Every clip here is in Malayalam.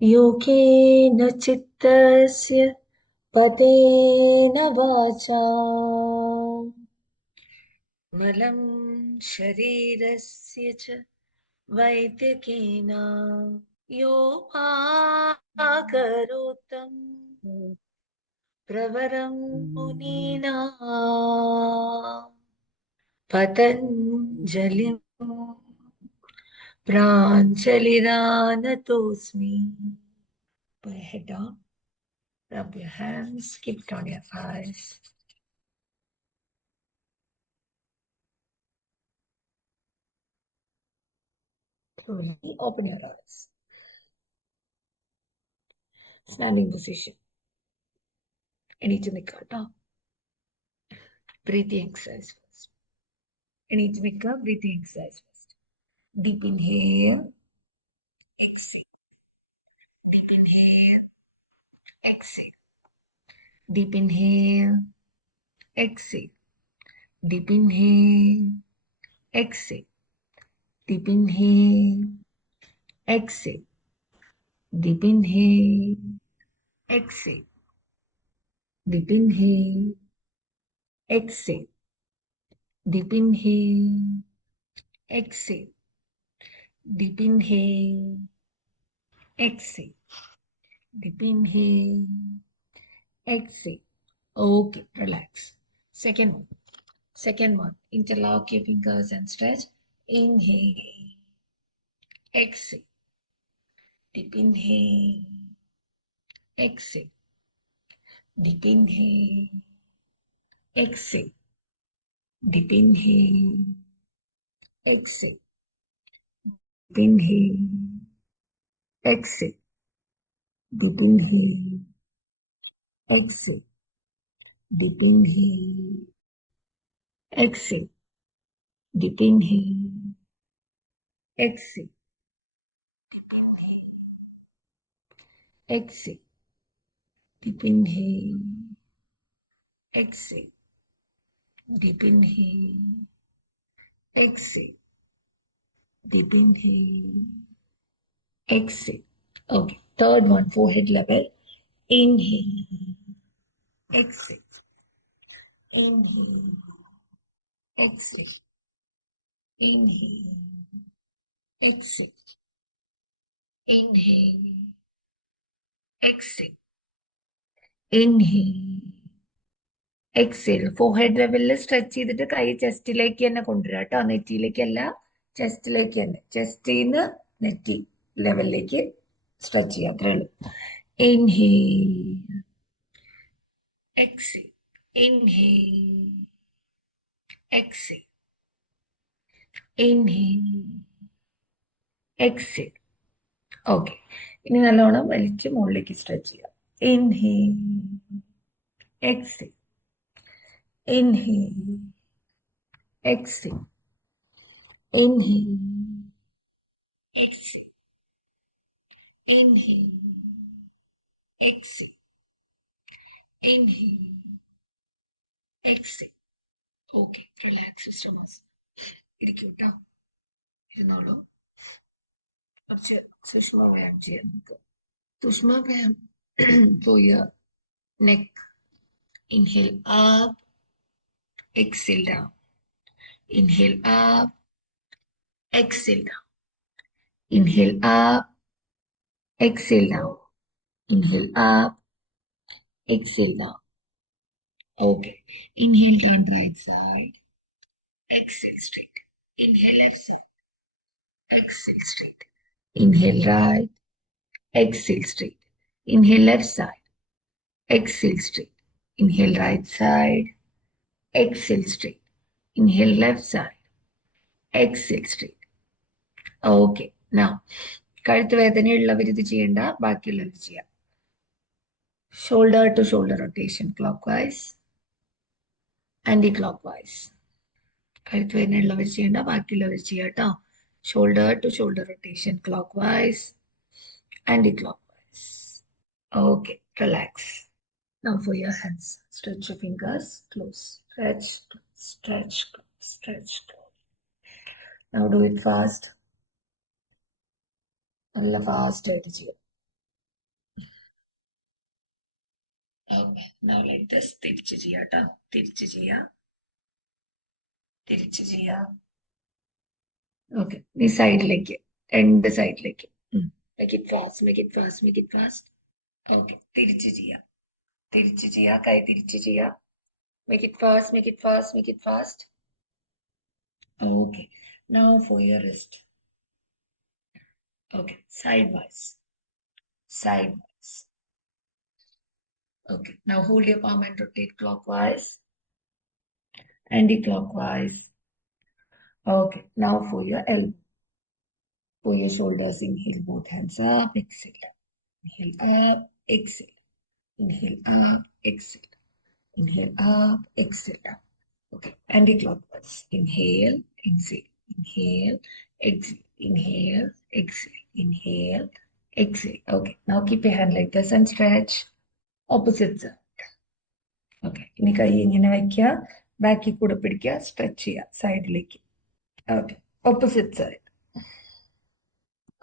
योगेन चित्तस्य पतेन वाचा मलं शरीरस्य च वैद्यकेन योपाकरोतं प्रवरं मुनीना पतञ्जलिं प्राञ्जलिरानतोऽस्मि. Put your head down, rub your hands, keep down your eyes. Slowly open your eyes. Standing position. Breathing exercise first. Breathing exercise first. Deep inhale. Exhale. Deep inhale. Exhale. Deep inhale. Exhale. Deep inhale. Exhale. Deep inhale. Exhale. Deep inhale. Exhale. Deep inhale. Exhale. Deep inhale. Exhale. Deep inhale. Exhale. Okay, relax. Second one. Second one. Interlock your fingers and stretch. Inhale. Exhale. Deep inhale. Exhale. Deep inhale. Exhale. Deep inhale. Exhale. Deep inhale. Exhale. Deep inhale. Exhale. Deep inhale. Exhale. Deep inhale. Exhale. Exhale. Deep inhale. Exhale. Deep inhale. Exhale. Deep inhale. Exhale. Okay. Third one, forehead level. Inhale. Exhale. Inhale. Exhale. Inhale. Exhale. Inhale. Exhale. Inhale. Exhale forehead ലെവലിൽ സ്ട്രെച്ച് ചെയ്തിട്ട് കൈ ചെസ്റ്റിലേക്ക് തന്നെ കൊണ്ടുവരിക കേട്ടോ, നെറ്റിയിലേക്കല്ല, ചെസ്റ്റിലേക്ക് തന്നെ. ചെസ്റ്റിൽ നിന്ന് നെറ്റി ലെവലിലേക്ക് സ്ട്രെച്ച് ചെയ്യുക, അത്രേ ഉള്ളൂ. Inhale, exhale, inhale, exhale, inhale, exhale. Okay, ഇനി നല്ലോണം വലിച്ച് മുകളിലേക്ക് സ്ട്രെച്ച് ചെയ്യാം. Inhale, exhale, inhale, exhale, inhale, exhale, inhale, exhale, inhale, exhale. Okay, relax systems. ഇരിക്കും കേട്ടോ, ഇരുന്നോളൂ. കുറച്ച് സുഷ്മ വ്യായാമം ചെയ്യാം നമുക്ക്. സുഷ്മ വ്യായാമം for your neck. Inhale up, exhale down. Inhale up, exhale down. Inhale up, exhale down. Inhale up, exhale down. Okay. Inhale, turn right side. Exhale, straight. Inhale, left side. Exhale, straight. Inhale, right. Exhale, straight. Inhale, left side. Exhale, straight. Inhale, right side. Exhale, straight. Inhale, left side. Exhale, straight. Okay. Now, കഴുത്ത് വേദനയുള്ളവർ ഇത് ചെയ്യണ്ട, ബാക്കിയുള്ളവർ ചെയ്യാം. Shoulder to shoulder rotation, clockwise, anti clockwise. കഴുത്ത് വേദനയുള്ളവർ ചെയ്യണ്ട, ബാക്കിയുള്ളവർ ചെയ്യാം കേട്ടോ. Shoulder to shoulder rotation, clockwise, anti-clockwise. Okay, relax. Now for your hands, stretch your fingers, close, stretch, stretch, stretch. Now do it fast. നല്ല ഫാസ്റ്റ് ആയിട്ട് ചെയ്യാം. Okay, now like this. തിരിച്ച് ചെയ്യാം ട്ടോ. തിരിച്ച് ചെയ്യാം. തിരിച്ച് ചെയ്യാം. ഓക്കെ, ഈ സൈഡിലേക്ക്, രണ്ട് സൈഡിലേക്ക്. Make it fast, make it fast, make it fast. Okay, തിരിച്ച് ചെയ്യാം. തിരിച്ച് ചെയ്യാം, കൈ തിരിച്ച് ചെയ്യാം. Make it fast, make it fast, make it fast. Okay, now for your wrist. Okay, sidewise. Sidewise. Okay, now hold your palm and rotate clockwise. Anti-clockwise. Okay, now for your elbow. For your shoulders, inhale both hands up, exhale. Inhale up, exhale. Inhale up, exhale. Inhale up, exhale down. Okay, anti-clockwise. Inhale, exhale. Inhale, exhale. Inhale, exhale. Inhale, exhale. Okay, now keep your hand like this and stretch. Opposite side. Okay, ഇനി കൈ ഇങ്ങനെ വയ്ക്കുക, ബാക്കിൽ കൂടെ പിടിക്കുക, സ്ട്രെച്ച് ചെയ്യുക സൈഡിലേക്ക്. Okay, opposite side.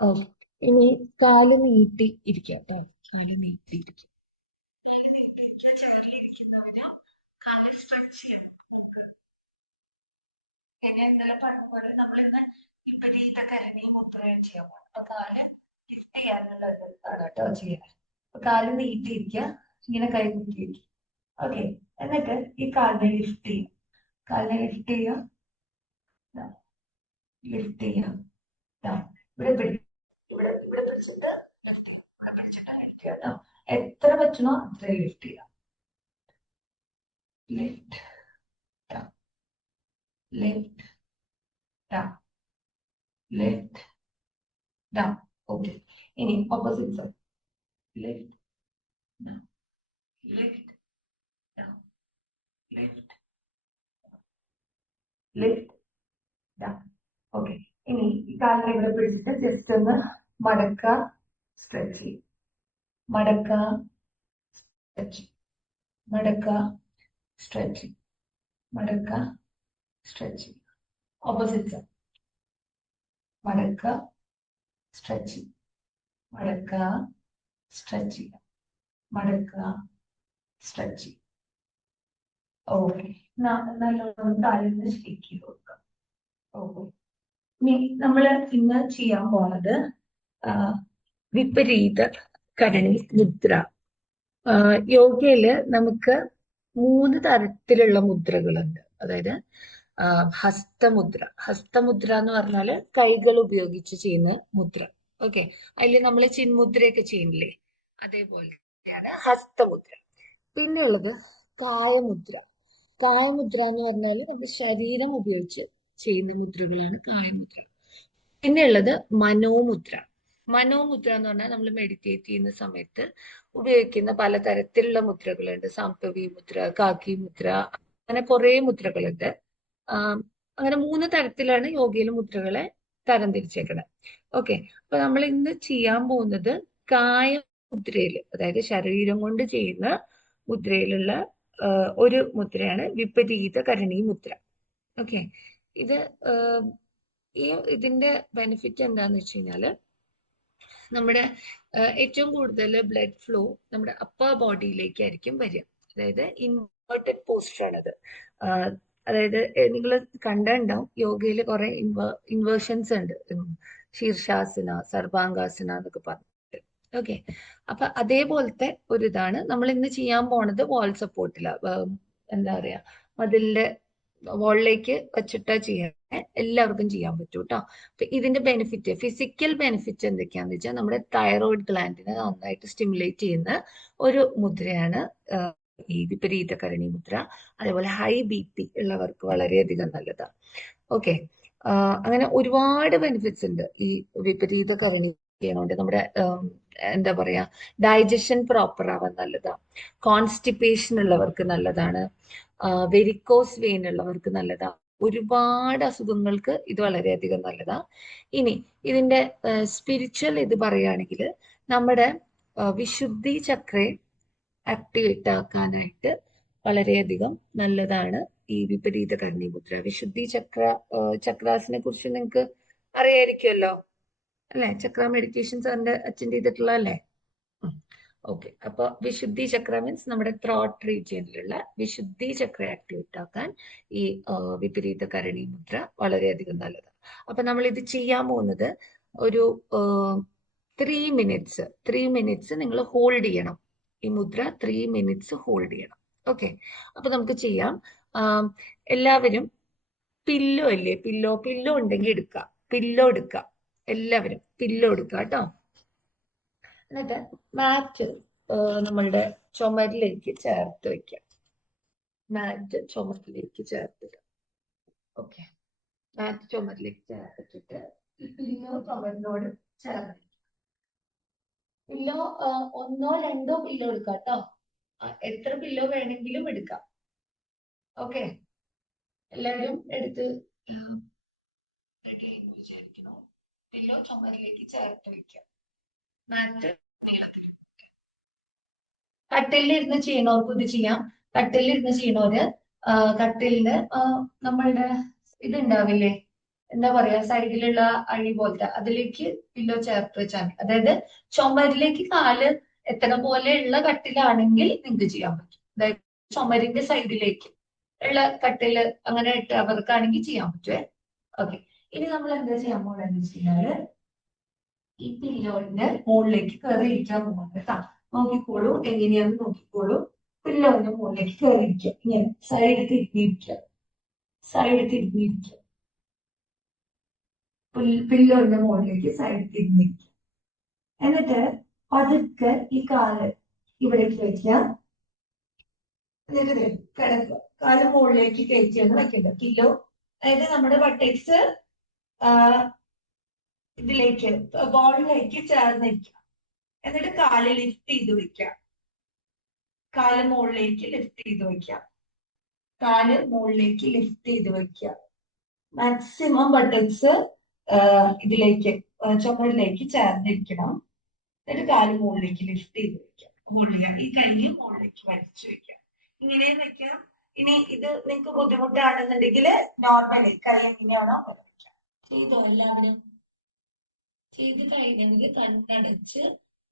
ഓക്കെ, ഇനി കാല് നീട്ടി ഇരിക്കുക കേട്ടോ. കാല് നീട്ടി ഇരിക്കുക. കാല് നീട്ടി ഇരിക്കുക. ചെയറിലിരിക്കുന്നവര് കാല് സ്ട്രെച്ച് ചെയ്യണം. നമുക്ക് ഞാൻ ഇന്നലെ പറഞ്ഞ പോലെ നമ്മളിന്ന് വിപരീത കരണി മുദ്രയും ചെയ്യാൻ പോകും. അപ്പൊ കാല് ലിഫ്റ്റ് ചെയ്യാനുള്ള ഇതാണ് കേട്ടോ ചെയ്യണേ. അപ്പൊ കാല് നീട്ടിയിരിക്കുക, ഇങ്ങനെ കൈ കുത്തിയിരിക്കുക. ഓക്കെ, എന്നിട്ട് ഈ കാലിനെ ലിഫ്റ്റ് ചെയ്യുക. കാലിനെ ലിഫ്റ്റ് ചെയ്യുക, ലിഫ്റ്റ് ചെയ്യുക. ഇവിടെ പിടിക്കുക. ഇവിടെ പിടിച്ചിട്ട് ലിഫ്റ്റ് ചെയ്യുക. ഇവിടെ പിടിച്ചിട്ട് ലിഫ്റ്റ് ചെയ്യുക കേട്ടോ. എത്ര പറ്റണോ അത്ര ലിഫ്റ്റ് ചെയ്യുക. Lift down, lift down, lift down. Okay, ഇനി opposite side. Lift down, lift down, lift, lift down. Okay, ഇനി ഈ കാലിനെ ഇവിടെ പിടിച്ചിട്ട് ജസ്റ്റ് ഒന്ന് മടക്കുക, സ്ട്രെച്ച് ചെയ്യും. മടക്കുക, സ്ട്രെച്ച്, മടക്കുക, സ്ട്രെച്ച്, മടക്കുക, സ്ട്രെച്ച്. Opposite side. മടക്കുക, സ്ട്രെച്ച്, മടക്കുക, സ്ട്രെച്ച്, മടക്കുക, സ്ട്രെച്ച്. ഓക്കെ, നല്ലോണം കാലിന് ഷേക്ക് ചെയ്ത് കൊടുക്കുക. ഓക്കെ, ഇനി നമ്മള് ഇന്ന് ചെയ്യാൻ പോണത് വിപരീത കരണി മുദ്ര. യോഗയില് നമുക്ക് 3 തരത്തിലുള്ള മുദ്രകളുണ്ട്. അതായത് ഹസ്തമുദ്ര. ഹസ്തമുദ്ര എന്ന് പറഞ്ഞാല് കൈകൾ ഉപയോഗിച്ച് ചെയ്യുന്ന മുദ്ര. ഓക്കെ, അതിൽ നമ്മൾ ചിന്മുദ്രയൊക്കെ ചെയ്യുന്നില്ലേ, അതേപോലെയാണ് ഹസ്തമുദ്ര. പിന്നെ ഉള്ളത് കായമുദ്ര. കായമുദ്ര എന്ന് പറഞ്ഞാൽ നമ്മുടെ ശരീരം ഉപയോഗിച്ച് ചെയ്യുന്ന മുദ്രകളാണ് കായമുദ്ര. പിന്നെ ഉള്ളത് മനോമുദ്ര. മനോമുദ്ര എന്ന് പറഞ്ഞാൽ നമ്മൾ മെഡിറ്റേറ്റ് ചെയ്യുന്ന സമയത്ത് ഉപയോഗിക്കുന്ന പലതരത്തിലുള്ള മുദ്രകളുണ്ട്. സംഭവി മുദ്ര, കാക്കി മുദ്ര, അങ്ങനെ കുറെ മുദ്രകളുണ്ട്. അങ്ങനെ 3 തരത്തിലാണ് യോഗയിലെ മുദ്രകളെ തരംതിരിച്ചേക്കുന്നത്. ഓക്കെ, അപ്പൊ നമ്മൾ ഇന്ന് ചെയ്യാൻ പോകുന്നത് കായമുദ്രയില്, അതായത് ശരീരം കൊണ്ട് ചെയ്യുന്ന മുദ്രയിലുള്ള ഒരു മുദ്രയാണ് വിപരീത കരണി മുദ്ര. ഓക്കെ, ഇത് ഇതിന്റെ ബെനിഫിറ്റ് എന്താന്ന് വെച്ച് കഴിഞ്ഞാല് നമ്മുടെ ഏറ്റവും കൂടുതൽ ബ്ലഡ് ഫ്ലോ നമ്മുടെ അപ്പർ ബോഡിയിലേക്കായിരിക്കും വരിക. അതായത് ഇൻവേർട്ടഡ് പോസ്റ്റർ ആണത്. അതായത് നിങ്ങൾ കണ്ടുണ്ടാവും യോഗയിൽ കുറെ ഇൻവേർഷൻസ് ഉണ്ട്. ശീർഷാസന, സർവാംഗാസന എന്നൊക്കെ പറഞ്ഞിട്ട്. ഓക്കെ, അപ്പൊ അതേപോലത്തെ ഒരു ഇതാണ് നമ്മൾ ഇന്ന് ചെയ്യാൻ പോണത്. വാൾ സപ്പോർട്ടില, എന്താ പറയാ, മതിലിന്റെ വാളിലേക്ക് വെച്ചിട്ടാ ചെയ്യാൻ, എല്ലാവർക്കും ചെയ്യാൻ പറ്റും കേട്ടോ. അപ്പൊ ഇതിന്റെ ബെനിഫിറ്റ്, ഫിസിക്കൽ ബെനിഫിറ്റ് എന്തൊക്കെയാന്ന് വെച്ചാൽ നമ്മുടെ തൈറോയിഡ് ഗ്ലാൻഡിനെ നന്നായിട്ട് സ്റ്റിമുലേറ്റ് ചെയ്യുന്ന ഒരു മുദ്രയാണ് ഈ വിപരീത കരണി മുദ്ര. അതേപോലെ ഹൈ BP ഉള്ളവർക്ക് വളരെയധികം നല്ലതാണ്. ഓക്കെ, അങ്ങനെ ഒരുപാട് ബെനിഫിറ്റ്സ് ഉണ്ട് ഈ വിപരീത കരണി ചെയ്യണോണ്ട്. നമ്മുടെ എന്താ പറയാ, ഡൈജഷൻ പ്രോപ്പർ ആവാൻ നല്ലതാണ്. കോൺസ്റ്റിപ്പേഷൻ ഉള്ളവർക്ക് നല്ലതാണ്. വെരിക്കോസ് വെയിൻ ഉള്ളവർക്ക് നല്ലതാണ്. ഒരുപാട് അസുഖങ്ങൾക്ക് ഇത് വളരെയധികം നല്ലതാണ്. ഇനി ഇതിന്റെ സ്പിരിച്വൽ ഇത് പറയുകയാണെങ്കിൽ നമ്മുടെ വിശുദ്ധി ചക്രയെ ആക്ടിവേറ്റ് ആക്കാനായിട്ട് വളരെയധികം നല്ലതാണ് ഈ വിപരീത കരണി മുദ്ര. വിശുദ്ധി ചക്രാസിനെ കുറിച്ച് നിങ്ങൾക്ക് അറിയായിരിക്കുമല്ലോ അല്ലെ? ചക്ര മെഡിറ്റേഷൻ സാറിന്റെ അറ്റൻഡ് ചെയ്തിട്ടുള്ള അല്ലേ? ഓക്കെ, അപ്പൊ വിശുദ്ധി ചക്ര മീൻസ് നമ്മുടെ ത്രോട്ട് റീജിയനിലുള്ള വിശുദ്ധി ചക്ര ആക്ടിവേറ്റ് ആക്കാൻ ഈ വിപരീത കരണി മുദ്ര വളരെയധികം നല്ലതാണ്. അപ്പൊ നമ്മൾ ഇത് ചെയ്യാൻ പോകുന്നത് ഒരു 3 മിനിറ്റ്സ് നിങ്ങൾ ഹോൾഡ് ചെയ്യണം. ഈ മുദ്ര 3 മിനിറ്റ്സ് ഹോൾഡ് ചെയ്യണം. ഓക്കെ, അപ്പൊ നമുക്ക് ചെയ്യാം. എല്ലാവരും പില്ലോ അല്ലേ, പില്ലോ ഉണ്ടെങ്കിൽ എടുക്കാം. പില്ലോ എടുക്കാം, എല്ലാവരും പില്ലോ എടുക്കാം കേട്ടോ. എന്നിട്ട് മാറ്റ് നമ്മളുടെ ചുമരിലേക്ക് ചേർത്ത് വെക്കാം. മാറ്റ് ചുമരിലേക്ക് ചേർത്തിട്ട്, ഓക്കെ, മാറ്റ് ചുമരിലേക്ക് ചേർത്തിട്ട് ഈ പില്ലോ ചുമരിനോട് ചേർത്ത്. പില്ലോ 1-2 പില്ലോ എടുക്കാം കേട്ടോ. എത്ര പില്ലോ വേണമെങ്കിലും എടുക്കാം. ഓക്കെ, എല്ലാവരും എടുത്ത് റെഡി ആയി വിചാരിക്കണോ. പില്ലോ ചുമരിലേക്ക് ചേർത്ത് വെക്കാം. മാറ്റ് കട്ടിലിരുന്ന് ചെയ്യണവർക്ക് ഇത് ചെയ്യാം. കട്ടിലിരുന്ന് ചെയ്യണവര് കട്ടിലിന് നമ്മളുടെ ഇതുണ്ടാവില്ലേ, എന്താ പറയാ, സൈഡിലുള്ള അഴി പോലത്തെ അതിലേക്ക് പില്ലോ ചേർത്ത് വെച്ചാൽ മതി. അതായത് ചുമരിലേക്ക് കാല് എത്തണ പോലെയുള്ള കട്ടിലാണെങ്കിൽ നിങ്ങൾക്ക് ചെയ്യാൻ പറ്റും. അതായത് ചുമരിന്റെ സൈഡിലേക്ക് ഉള്ള കട്ടില് അങ്ങനെ ഇട്ടവർക്കാണെങ്കിൽ ചെയ്യാൻ പറ്റുമേ. ഓക്കെ, ഇനി നമ്മൾ എന്താ ചെയ്യാൻ പോകുന്നതെന്ന് വെച്ച് കഴിഞ്ഞാല് ഈ പില്ലോന്റെ മുകളിലേക്ക് കയറി ഇരിക്കാൻ പോകുന്നത് കേട്ടോ. നോക്കിക്കോളൂ, എങ്ങനെയാന്ന് നോക്കിക്കോളൂ. പില്ലോന്റെ മുകളിലേക്ക് കയറി ഇരിക്കുക. ഇങ്ങനെ സൈഡ് തിരിഞ്ഞിരിക്കുക, സൈഡ് തിരിഞ്ഞിരിക്കുക. പില്ലോന്റെ മുകളിലേക്ക് സൈഡ് തിരിഞ്ഞിരിക്കുക. എന്നിട്ട് പതുക്കെ ഈ കാല് ഇവിടേക്ക് വെക്കുക. എന്നിട്ട് കിടക്കുക. കാല് മുകളിലേക്ക് കയറ്റിയാണ് വെക്കേണ്ടത്. പില്ലോ അതായത് നമ്മുടെ ബട്ടക്സ് ഇതിലേക്ക് ബോളിലേക്ക് ചേർന്നിരിക്കുക. എന്നിട്ട് കാല് ലിഫ്റ്റ് ചെയ്ത് വെക്കാം. കാല് മുകളിലേക്ക് ലിഫ്റ്റ് ചെയ്ത് വെക്കാം. കാല് മുകളിലേക്ക് ലിഫ്റ്റ് ചെയ്ത് വെക്കുക. മാക്സിമം ബട്ടൺസ് ഇതിലേക്ക് ചുമരിലേക്ക് ചേർന്നിരിക്കണം. എന്നിട്ട് കാല് മുകളിലേക്ക് ലിഫ്റ്റ് ചെയ്ത് വെക്കാം. ഹോൾഡ് ചെയ്യാം. ഈ കൈ മുകളിലേക്ക് വലിച്ചു വെക്കാം. ഇങ്ങനെ വെക്കാം. ഇനി ഇത് നിങ്ങൾക്ക് ബുദ്ധിമുട്ടാണെന്നുണ്ടെങ്കിൽ നോർമലി കൈ എങ്ങനെയാണോ വെക്കാം. ചെയ്തോ എല്ലാവരും? ചെയ്ത് കഴിഞ്ഞെങ്കിൽ കണ്ണടച്ച്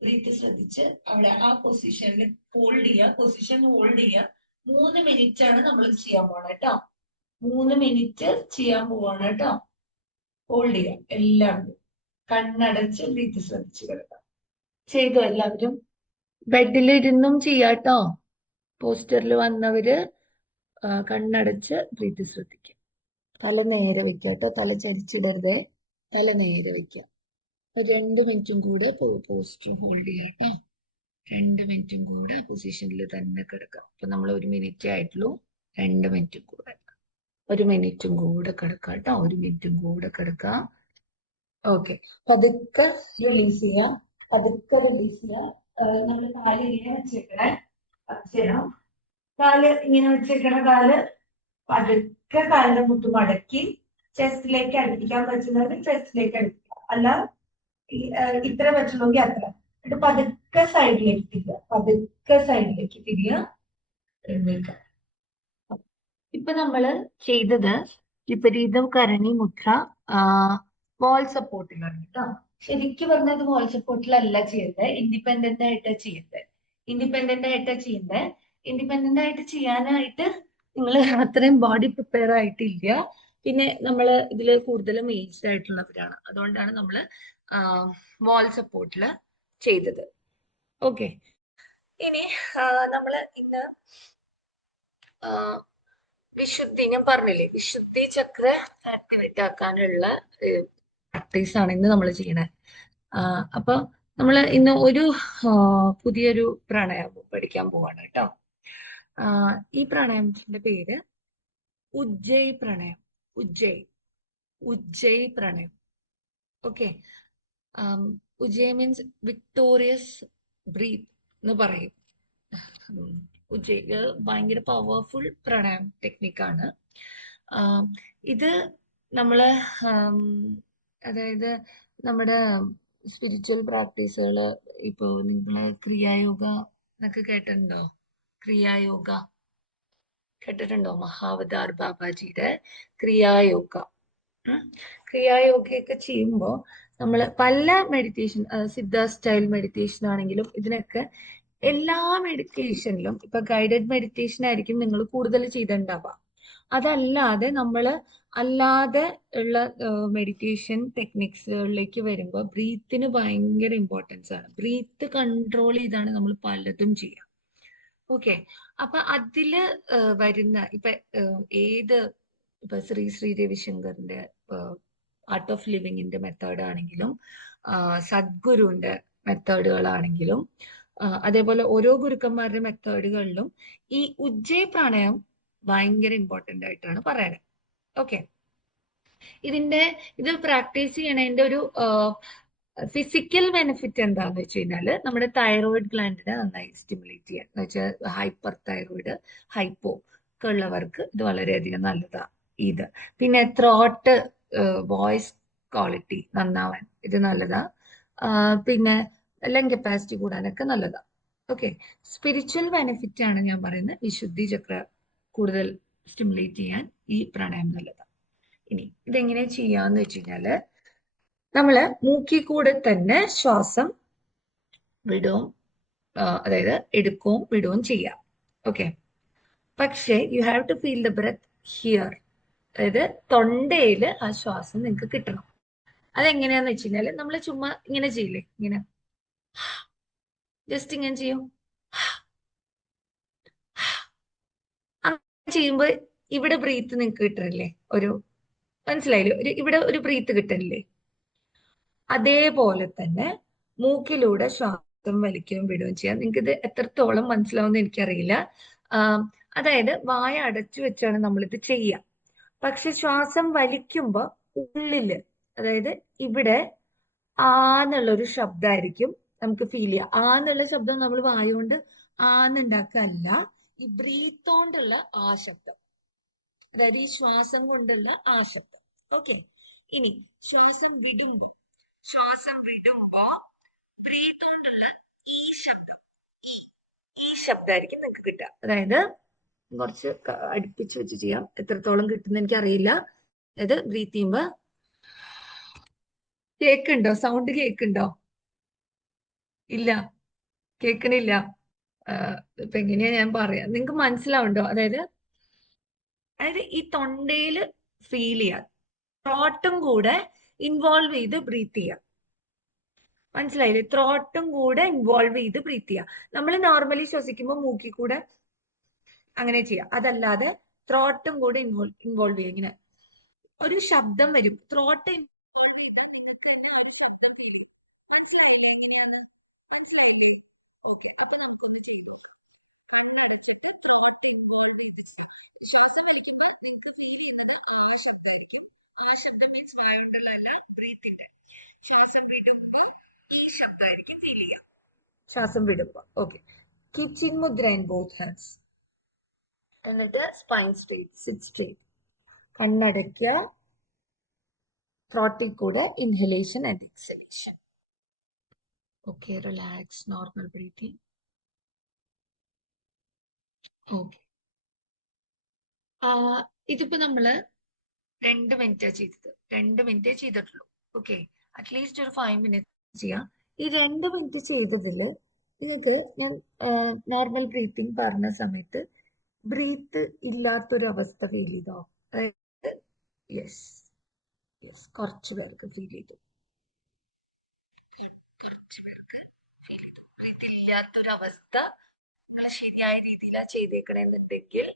ബ്രീത്ത് ശ്രദ്ധിച്ച് അവിടെ ആ പൊസിഷനിൽ ഹോൾഡ് ചെയ്യുക. പൊസിഷൻ ഹോൾഡ് ചെയ്യുക. 3 മിനിറ്റ് ആണ് നമ്മൾ ചെയ്യാൻ പോണത് കേട്ടോ. 3 മിനിറ്റ് ചെയ്യാൻ പോവാണ് കേട്ടോ. ഹോൾഡ് ചെയ്യുക എല്ലാവരും. കണ്ണടച്ച് ബ്രീത്ത് ശ്രദ്ധിച്ച് കിടക്കാം. ചെയ്തോ എല്ലാവരും? ബെഡിലിരുന്നും ചെയ്യാട്ടോ. പോസ്റ്ററിൽ വന്നവര് കണ്ണടച്ച് ബ്രീത്ത് ശ്രദ്ധിക്കുക. തല നേരെ വെക്കുക കേട്ടോ. തല ചരിച്ചിടരുതേ. തല നേരെ വെക്കുക. 2 മിനിറ്റും കൂടെ പോസ്റ്റർ ഹോൾഡ് ചെയ്യാം കേട്ടോ. 2 മിനിറ്റും കൂടെ പൊസിഷനിൽ തന്നെ കിടക്കാം. അപ്പൊ നമ്മൾ 1 മിനിറ്റ് ആയിട്ടുള്ളൂ. 2 മിനിറ്റും കൂടെ 1 മിനിറ്റും കൂടെ കിടക്കാം കേട്ടോ. 1 മിനിറ്റും കൂടെ കിടക്കാം. ഓക്കെ, പതുക്കെ റിലീസ് ചെയ്യാം. പതുക്കെ റിലീസ് ചെയ്യാം. നമ്മൾ കാല് ഇങ്ങനെ വെച്ചേക്കണേ. ചെയ്യണം. കാല് ഇങ്ങനെ വെച്ചേക്കണ കാല് പതുക്കെ കാലിന്റെ മുട്ട് മടക്കി ചെസ്റ്റിലേക്ക് അടുപ്പിക്കാൻ പറ്റുന്നത് ചെസ്റ്റിലേക്ക് അടുപ്പിക്കാം. അല്ല ഇത്ര പറ്റുള്ളൂങ്കിൽ അത്ര. എന്നിട്ട് പതുക്കെ സൈഡിലേക്ക് തിരിയുക. പതുക്കെ സൈഡിലേക്ക് തിരിയുക. എഴുന്നേൽക്കാം. ഇപ്പൊ നമ്മള് ചെയ്തത് വിപരീതം കരണി മുദ്ര വാൾ സപ്പോർട്ടിലാണ് കേട്ടോ. ശരിക്കും പറഞ്ഞത് വാൾ സപ്പോർട്ടിലല്ല ചെയ്യേണ്ടത്. ഇൻഡിപെൻഡന്റ് ആയിട്ടാ ചെയ്യേണ്ടത്. ഇൻഡിപെൻഡന്റ് ആയിട്ടാ ചെയ്യേണ്ടത്. ഇൻഡിപെൻഡന്റ് ആയിട്ട് ചെയ്യാനായിട്ട് നിങ്ങൾ അത്രയും ബോഡി പ്രിപ്പയർ ആയിട്ടില്ല. പിന്നെ നമ്മൾ ഇതിൽ കൂടുതലും ഏജ്ഡ് ആയിട്ടുള്ളവരാണ്. അതുകൊണ്ടാണ് നമ്മൾ വാൾ സപ്പോർട്ടില് ചെയ്തത്. ഓക്കെ, ഇനി നമ്മൾ ഇന്ന് വിശുദ്ധി, ഞാൻ പറഞ്ഞില്ലേ, വിശുദ്ധി ചക്ര ആക്ടിവേറ്റ് ആക്കാനുള്ള പ്രാക്ടീസ് ആണ് ഇന്ന് നമ്മൾ ചെയ്യണേ. അപ്പൊ നമ്മൾ ഇന്ന് ഒരു പുതിയൊരു പ്രാണായാമം പഠിക്കാൻ പോവാണ് കേട്ടോ. ഈ പ്രാണായാമത്തിന്റെ പേര് ഉജ്ജയ് പ്രാണായാമം. ഉജ്ജയ് പ്രാണായാമം. Okay, Ujjayi means victorious breath എന്ന് പറയും. ഉജ്ജയ് ഭയങ്കര പവർഫുൾ പ്രാണായാമം ടെക്നിക്കാണ്. ഇത് നമ്മള് അതായത് നമ്മുടെ സ്പിരിച്വൽ പ്രാക്ടീസുകൾ, ഇപ്പോ നിങ്ങള് ക്രിയായോഗ എന്നൊക്കെ കേട്ടിട്ടുണ്ടോ? ക്രിയായോഗ കേട്ടിട്ടുണ്ടോ? മഹാവതാർ ബാബാജിയുടെ ക്രിയായോഗ. ക്രിയായോഗയൊക്കെ ചെയ്യുമ്പോൾ നമ്മൾ പല മെഡിറ്റേഷൻ, സിദ്ധ സ്റ്റൈൽ മെഡിറ്റേഷൻ ആണെങ്കിലും ഇതിനൊക്കെ എല്ലാ മെഡിറ്റേഷനിലും ഇപ്പൊ ഗൈഡഡ് മെഡിറ്റേഷൻ ആയിരിക്കും നിങ്ങൾ കൂടുതൽ ചെയ്തിട്ടുണ്ടാവുക. അതല്ലാതെ നമ്മൾ അല്ലാതെ ഉള്ള മെഡിറ്റേഷൻ ടെക്നിക്സുകളിലേക്ക് വരുമ്പോൾ ബ്രീത്തിന് ഭയങ്കര ഇമ്പോർട്ടൻസ് ആണ്. ബ്രീത്ത് കൺട്രോൾ ചെയ്താണ് നമ്മൾ പലതും ചെയ്യുക. ഓക്കെ, അപ്പൊ അതില് വരുന്ന ഇപ്പൊ ഏത് ഇപ്പൊ ശ്രീ രവിശങ്കറിന്റെ ആർട്ട് ഓഫ് ലിവിങ്ങിന്റെ മെത്തേഡ് ആണെങ്കിലും സദ്ഗുരുവിന്റെ മെത്തേഡുകളാണെങ്കിലും അതേപോലെ ഓരോ ഗുരുക്കന്മാരുടെ മെത്തേഡുകളിലും ഈ ഉജ്ജയ പ്രാണായാമം ഭയങ്കര ഇമ്പോർട്ടന്റ് ആയിട്ടാണ് പറയുന്നത്. ഓക്കെ, ഇത് പ്രാക്ടീസ് ചെയ്യണതിന്റെ ഒരു ഫിസിക്കൽ ബെനിഫിറ്റ് എന്താന്ന് വെച്ച് കഴിഞ്ഞാൽ നമ്മുടെ തൈറോയിഡ് ഗ്ലാൻഡിനെ നന്നായി സ്റ്റിമുലേറ്റ് ചെയ്യാൻ, എന്ന് വെച്ചാൽ ഹൈപ്പർ തൈറോയിഡ്, ഹൈപ്പോ ഒക്കെ ഉള്ളവർക്ക് ഇത് വളരെയധികം നല്ലതാണ്. പിന്നെ ത്രോട്ട് വോയിസ് ക്വാളിറ്റി നന്നാവാൻ ഇത് നല്ലതാ. പിന്നെ ലങ് കപ്പാസിറ്റി കൂടാനൊക്കെ നല്ലതാ. ഓക്കെ, സ്പിരിച്വൽ ബെനിഫിറ്റ് ആണ് ഞാൻ പറയുന്നത്. വിശുദ്ധി ചക്ര കൂടുതൽ സ്റ്റിമുലേറ്റ് ചെയ്യാൻ ഈ പ്രാണായാമം നല്ലതാണ്. ഇനി ഇതെങ്ങനെ ചെയ്യാന്ന് വെച്ച് കഴിഞ്ഞാല് നമ്മള് മൂക്കിൽ കൂടെ തന്നെ ശ്വാസം വിടുകയും അതായത് എടുക്കുകയും വിടുകയും ചെയ്യാം. ഓക്കെ, പക്ഷേ you have to feel the breath here, അതായത് തൊണ്ടയിൽ ആ ശ്വാസം നിങ്ങൾക്ക് കിട്ടണം. അതെങ്ങനെയാന്ന് വെച്ച് കഴിഞ്ഞാല് നമ്മൾ ചുമ്മാ ഇങ്ങനെ ചെയ്യില്ലേ, ഇങ്ങനെ ജസ്റ്റ് ഇങ്ങനെ ചെയ്യും. അങ്ങനെ ചെയ്യുമ്പോൾ ഇവിടെ ബ്രീത്ത് നിങ്ങൾക്ക് കിട്ടണില്ലേ? മനസ്സിലായില്ലേ? ഇവിടെ ഒരു ബ്രീത്ത് കിട്ടണില്ലേ? അതേപോലെ തന്നെ മൂക്കിലൂടെ ശ്വാസം വലിക്കുകയും വിടുകയും ചെയ്യാം. നിങ്ങൾക്ക് ഇത് എത്രത്തോളം മനസ്സിലാവുമെന്ന് എനിക്കറിയില്ല. അതായത് വായ അടച്ചു വെച്ചാണ് നമ്മളിത് ചെയ്യുക. പക്ഷെ ശ്വാസം വലിക്കുമ്പോൾ ഉള്ളില്, അതായത് ഇവിടെ ആന്നുള്ളൊരു ശബ്ദമായിരിക്കും നമുക്ക് ഫീൽ ചെയ്യുക. ആന്നുള്ള ശബ്ദം നമ്മൾ വായ കൊണ്ട് ആന്നുണ്ടാക്കല്ല, ഈ ബ്രീത്ത് കൊണ്ടുള്ള ആ ശബ്ദം, അതായത് ഈ ശ്വാസം കൊണ്ടുള്ള ആ ശബ്ദം. ഓക്കെ, ഇനി ശ്വാസം വിടുമ്പോ ബ്രീത്ത് കൊണ്ടുള്ള ഈ ശബ്ദം, ഈ ശബ്ദമായിരിക്കും നിങ്ങൾക്ക് കിട്ടുക. അതായത് കുറച്ച് അടുപ്പിച്ച് വെച്ച് ചെയ്യാം, എത്രത്തോളം കിട്ടുന്ന എനിക്കറിയില്ല. അതായത് ബ്രീത്ത് ചെയ്യുമ്പോ കേക്കുണ്ടോ? സൗണ്ട് കേക്കുണ്ടോ? ഇല്ല, കേക്കണില്ല. ഇപ്പൊ എങ്ങനെയാ ഞാൻ പറയാം, നിങ്ങൾക്ക് മനസ്സിലാവുണ്ടോ? അതായത് ഈ തൊണ്ടയില് ഫീൽ ചെയ്യാം, ത്രോട്ടും കൂടെ ഇൻവോൾവ് ചെയ്ത് ബ്രീത്ത് ചെയ്യാം. മനസ്സിലായില്ലേ? ത്രോട്ടും കൂടെ ഇൻവോൾവ് ചെയ്ത് ബ്രീത്ത് ചെയ്യാം. നമ്മൾ നോർമലി ശ്വസിക്കുമ്പോൾ മൂക്കിൽ കൂടെ അങ്ങനെ ചെയ്യാം. അതല്ലാതെ ത്രോട്ടും കൂടെ ഇൻവോൾവ് ചെയ്യുക. ഇങ്ങനെ ഒരു ശബ്ദം വരും, ത്രോട്ട് ശ്വാസം വിടുമ്പോ. Okay, keep chin mudra in both hands. എന്നിട്ട് സ്പൈൻ സ്ട്രേറ്റ്, സിറ്റ് സ്ട്രേറ്റ്, കണ്ണടയ്ക്കുക. ത്രോട്ടിൽ കൂടെ inhalation and exhalation. Okay, relax, normal breathing. Okay, ഇതിപ്പോ നമ്മള് 2 മിനിറ്റാ ചെയ്തത്, 2 മിനിറ്റേ ചെയ്തിട്ടുള്ളൂ. ഓക്കെ, അറ്റ്ലീസ്റ്റ് ഒരു 5 മിനിറ്റ് ചെയ്യാം. ഈ 2 മിനിറ്റ് ചെയ്തതില് ഇത് ഞാൻ നോർമൽ ബ്രീത്തിങ് പറഞ്ഞ സമയത്ത് ബ്രീത്ത് ഇല്ലാത്തൊരു അവസ്ഥ ഫീൽ ചെയ്തോ? അതായത് യെസ്, കുറച്ചു പേർക്ക് ഫീൽ ചെയ്തു, കുറച്ചു പേർക്ക് ഫീൽ ചെയ്തു. ബ്രീത്ത് ഇല്ലാത്തൊരവസ്ഥ നിങ്ങൾ ശരിയായ രീതിയിലാണ് ചെയ്തേക്കണെന്നുണ്ടെങ്കിൽ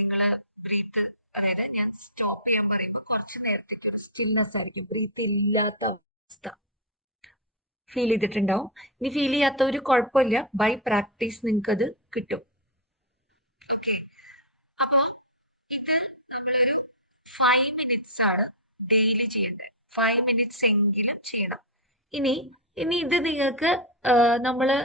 നിങ്ങള് ബ്രീത്ത്, അതായത് ഞാൻ സ്റ്റോപ്പ് ചെയ്യാൻ പറയുമ്പോൾ കുറച്ച് നേരത്തേക്ക് ഒരു സ്റ്റിൽനെസ് ആയിരിക്കും, ബ്രീത്ത് ഇല്ലാത്ത അവസ്ഥ ഫീൽ ചെയ്തിട്ടുണ്ടാവും. ഇനി ഫീൽ ചെയ്യാത്ത ഒരു കുഴപ്പമില്ല, ബൈ പ്രാക്ടീസ് നിങ്ങൾക്ക് അത് കിട്ടും. ഓക്കെ, അപ്പൊ ഇത് നമ്മളൊരു 5 മിനിറ്റ്സ് ആണ് ഡെയിലി ചെയ്യേണ്ടത്. 5 മിനിറ്റ്സ് എങ്കിലും ചെയ്യണം. ഇനി ഇത് നിങ്ങൾക്ക് നമ്മള്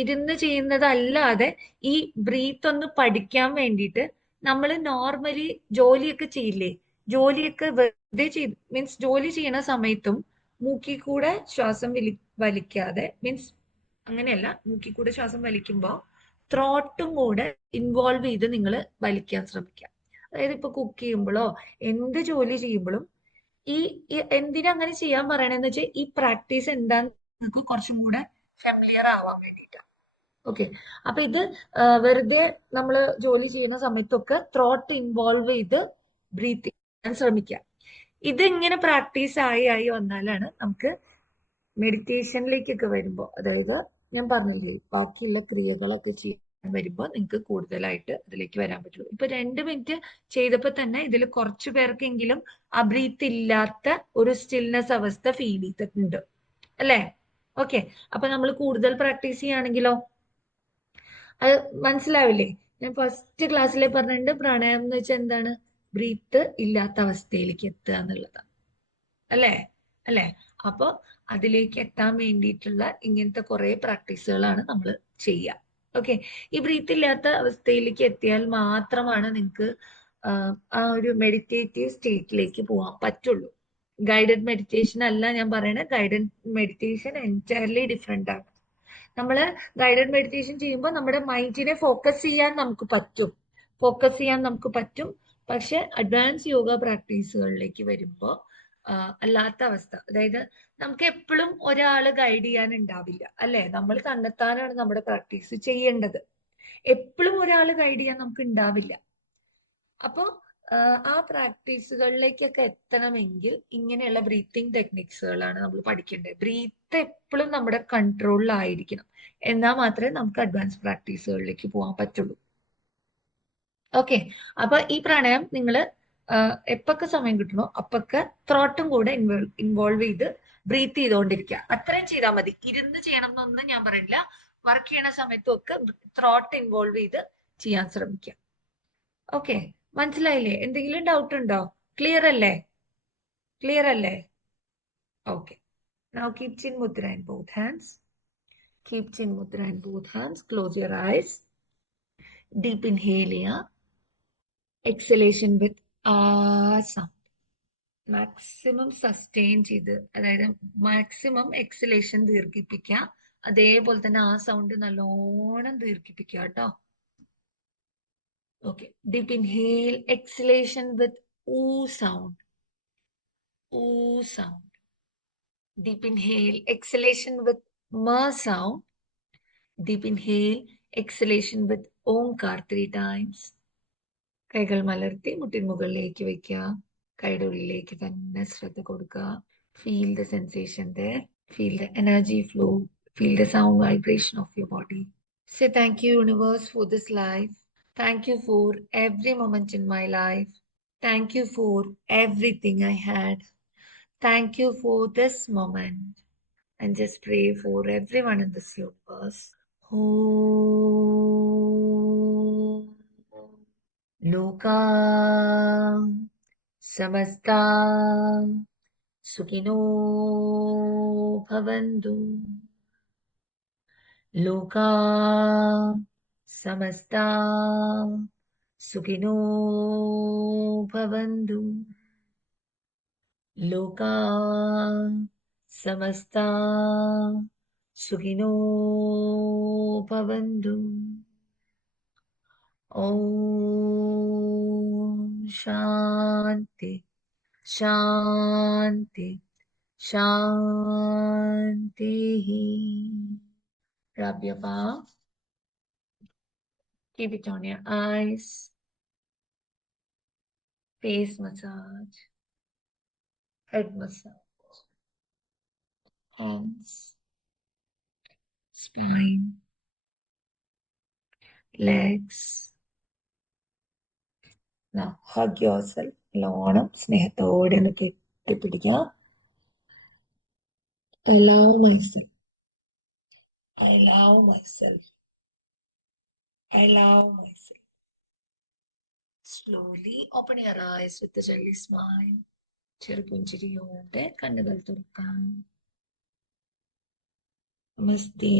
ഇരുന്ന് ചെയ്യുന്നതല്ലാതെ ഈ ബ്രീത്ത് ഒന്ന് പഠിക്കാൻ വേണ്ടിയിട്ട് നമ്മൾ നോർമലി ജോലിയൊക്കെ ചെയ്യില്ലേ, ജോലിയൊക്കെ വെറുതെ മീൻസ് ജോലി ചെയ്യണ സമയത്തും മൂക്കിൽ കൂടെ ശ്വാസം വലിക്കാതെ, മീൻസ് അങ്ങനെയല്ല, മൂക്കിൽ കൂടെ ശ്വാസം വലിക്കുമ്പോൾ ത്രോട്ടും കൂടെ ഇൻവോൾവ് ചെയ്ത് നിങ്ങൾ വലിക്കാൻ ശ്രമിക്കുക. അതായത് ഇപ്പൊ കുക്ക് ചെയ്യുമ്പോഴോ എന്ത് ജോലി ചെയ്യുമ്പോഴും ഈ എന്തിനാ അങ്ങനെ ചെയ്യാൻ പറയണെന്ന് വെച്ചാൽ ഈ പ്രാക്ടീസ് എന്താന്ന് നിങ്ങൾക്ക് കുറച്ചും കൂടെ ഫെമിലിയർ ആവാൻ വേണ്ടിയിട്ട്. ഓക്കെ, അപ്പൊ ഇത് വെറുതെ നമ്മൾ ജോലി ചെയ്യുന്ന സമയത്തൊക്കെ ത്രോട്ട് ഇൻവോൾവ് ചെയ്ത് ബ്രീത്ത് ചെയ്യാൻ ശ്രമിക്കുക. ഇത് ഇങ്ങനെ പ്രാക്ടീസ് ആയി വന്നാലാണ് നമുക്ക് മെഡിറ്റേഷനിലേക്കൊക്കെ വരുമ്പോൾ, അതായത് ഞാൻ പറഞ്ഞില്ലേ ബാക്കിയുള്ള ക്രിയകളൊക്കെ ചെയ്യാൻ വരുമ്പോൾ നിങ്ങൾക്ക് കൂടുതലായിട്ട് അതിലേക്ക് വരാൻ പറ്റുള്ളൂ. ഇപ്പൊ 2 മിനിറ്റ് ചെയ്തപ്പോൾ തന്നെ ഇതിൽ കുറച്ചു പേർക്കെങ്കിലും ആ ബ്രീത്ത് ഇല്ലാത്ത ഒരു സ്റ്റിൽനെസ് അവസ്ഥ ഫീൽ ചെയ്തിട്ടുണ്ട് അല്ലേ? ഓക്കെ, അപ്പൊ നമ്മൾ കൂടുതൽ പ്രാക്ടീസ് ചെയ്യുകയാണെങ്കിലോ അത് മനസ്സിലാവില്ലേ? ഞാൻ ഫസ്റ്റ് ക്ലാസ്സിൽ പറഞ്ഞിട്ടുണ്ട് പ്രാണായാമം എന്ന് വെച്ചാൽ എന്താണ്? ബ്രീത്ത് ഇല്ലാത്ത അവസ്ഥയിലേക്ക് എത്തുക എന്നുള്ളതാണ് അല്ലേ? അല്ലേ? അപ്പൊ അതിലേക്ക് എത്താൻ വേണ്ടിയിട്ടുള്ള ഇങ്ങനത്തെ കുറെ പ്രാക്ടീസുകളാണ് നമ്മൾ ചെയ്യുക. ഓക്കെ, ഈ ബ്രീത്ത് ഇല്ലാത്ത അവസ്ഥയിലേക്ക് എത്തിയാൽ മാത്രമാണ് നിങ്ങൾക്ക് ആ ഒരു മെഡിറ്റേറ്റീവ് സ്റ്റേറ്റിലേക്ക് പോകാൻ പറ്റുള്ളൂ. ഗൈഡഡ് മെഡിറ്റേഷൻ അല്ല ഞാൻ പറയണത്. ഗൈഡഡ് മെഡിറ്റേഷൻ എൻറ്റയർലി ഡിഫറെന്റ് ആണ്. നമ്മൾ ഗൈഡഡ് മെഡിറ്റേഷൻ ചെയ്യുമ്പോൾ നമ്മുടെ മൈൻഡിനെ ഫോക്കസ് ചെയ്യാൻ നമുക്ക് പറ്റും. പക്ഷെ അഡ്വാൻസ് യോഗ പ്രാക്ടീസുകളിലേക്ക് വരുമ്പോൾ അല്ലാത്ത അവസ്ഥ, അതായത് നമുക്ക് എപ്പോഴും ഒരാള് ഗൈഡ് ചെയ്യാൻ ഉണ്ടാവില്ല അല്ലെ? നമ്മൾ തന്നെത്താനാണ് നമ്മുടെ പ്രാക്ടീസ് ചെയ്യേണ്ടത്. എപ്പോഴും ഒരാൾ ഗൈഡ് ചെയ്യാൻ നമുക്ക് ഉണ്ടാവില്ല. അപ്പൊ ആ പ്രാക്ടീസുകളിലേക്കൊക്കെ എത്തണമെങ്കിൽ ഇങ്ങനെയുള്ള ബ്രീത്തിങ് ടെക്നിക്സുകളാണ് നമ്മൾ പഠിക്കേണ്ടത്. ബ്രീത്ത് എപ്പോഴും നമ്മുടെ കൺട്രോളിലായിരിക്കണം, എന്നാൽ മാത്രമേ നമുക്ക് അഡ്വാൻസ് പ്രാക്ടീസുകളിലേക്ക് പോകാൻ പറ്റുള്ളൂ. ഓക്കെ, അപ്പൊ ഈ പ്രാണായാമം നിങ്ങൾ എപ്പൊക്കെ സമയം കിട്ടണോ അപ്പൊക്കെ ത്രോട്ടും കൂടെ ഇൻവോൾവ് ചെയ്ത് ബ്രീത്ത് ചെയ്തുകൊണ്ടിരിക്കുക. അത്രയും ചെയ്താൽ മതി. ഇരുന്ന് ചെയ്യണം എന്നൊന്നും ഞാൻ പറയില്ല. വർക്ക് ചെയ്യണ സമയത്തും ഒക്കെ ത്രോട്ട് ഇൻവോൾവ് ചെയ്ത് ചെയ്യാൻ ശ്രമിക്കുക. ഓക്കെ, മനസ്സിലായില്ലേ? എന്തെങ്കിലും ഡൗട്ട് ഉണ്ടോ? ക്ലിയർ അല്ലേ? ക്ലിയർ അല്ലേ? Okay, now keep chin mudra in both hands. Keep chin mudra in both hands. Close your eyes. Deep inhale here. Exhalation with sound. Maximum sustain ചെയ്ത്, അതായത് മാക്സിമം എക്സലേഷൻ ദീർഘിപ്പിക്കുക. അതേപോലെ തന്നെ ആ സൗണ്ട് നല്ലോണം ദീർഘിപ്പിക്കുക കേട്ടോ. ഓക്കെ, ഡീപ് ഇൻഹേൽ, എക്സലേഷൻ വിത്ത് ഊ സൗണ്ട്. ഊ സൗണ്ട്. ഡീപ് ഇൻഹേൽ, എക്സലേഷൻ വിത്ത് മ സൗണ്ട്. ഡീപ് ഇൻഹേൽ, എക്സലേഷൻ വിത്ത് ഓംകാർ 3 times. കൈകൾ മലർത്തി മുട്ടിൻ മുകളിലേക്ക് വയ്ക്കുക. കൈയുടെ ഉള്ളിലേക്ക് തന്നെ ശ്രദ്ധ കൊടുക്കുക. Feel the sensation there. Feel the energy flow. Feel the sound vibration of your body. Say thank you, universe, for this life. Thank you for every moment in my life. Thank you for everything I had. Thank you for this moment. And just pray for everyone in this universe. Om Loka Samasta Sukhino Bhavantu. Loka Samasta Sukhino Bhavantu. Loka Samasta Sukhino Bhavantu. Om Shanti Shanti Shanti. Rub your palm. Keep it on your eyes. Face massage. Head massage. Hands. Spine. Legs. Now hug yourself. നല്ലോണം സ്നേഹത്തോടെ ഒന്ന് കെട്ടിപ്പിടിക്കുക. Allow myself. Allow myself. Allow myself. Slowly open your eyes with a jelly smile. ചെറുപുഞ്ചിരിയോടെ കണ്ണുകൾ തുറക്കാം. നമസ്തേ.